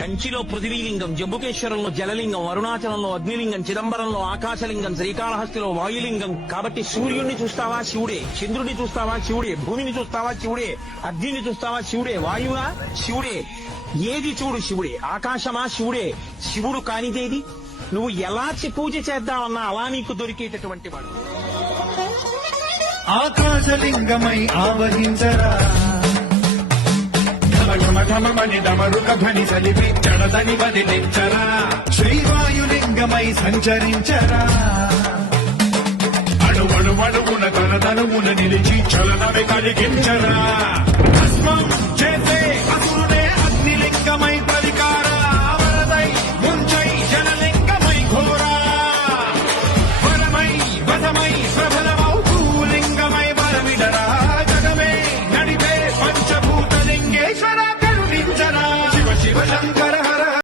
కంచిలో పృథివీలింగం, జంబుకేశ్వరంలో జలలింగం, అరుణాచలంలో అగ్నిలింగం, చిదంబరంలో ఆకాశలింగం, శ్రీకాళహస్తిలో వాయులింగం. కాబట్టి సూర్యుడిని చూస్తావా శివుడే, చంద్రుడిని చూస్తావా శివుడే, భూమిని చూస్తావా శివుడే, అగ్నిని చూస్తావా శివుడే, వాయువా శివుడే, ఏది చూడు శివుడే. ఆకాశమా శివుడే. శివుడు కానిదేది. నువ్వు ఎలా పూజ చేద్దామన్నా అలా నీకు దొరికేటటువంటి వాడు. ఆకాశలింగమై ఆవహించరా, ఢమఢమని డమరుక ధ్వని చలిపి జడదని వదిలించరా, శ్రీవాయులింగమై సంచరించరా, అణువణువున తన తనువున నిలిచి చలనమే కలిగించరా. భస్మం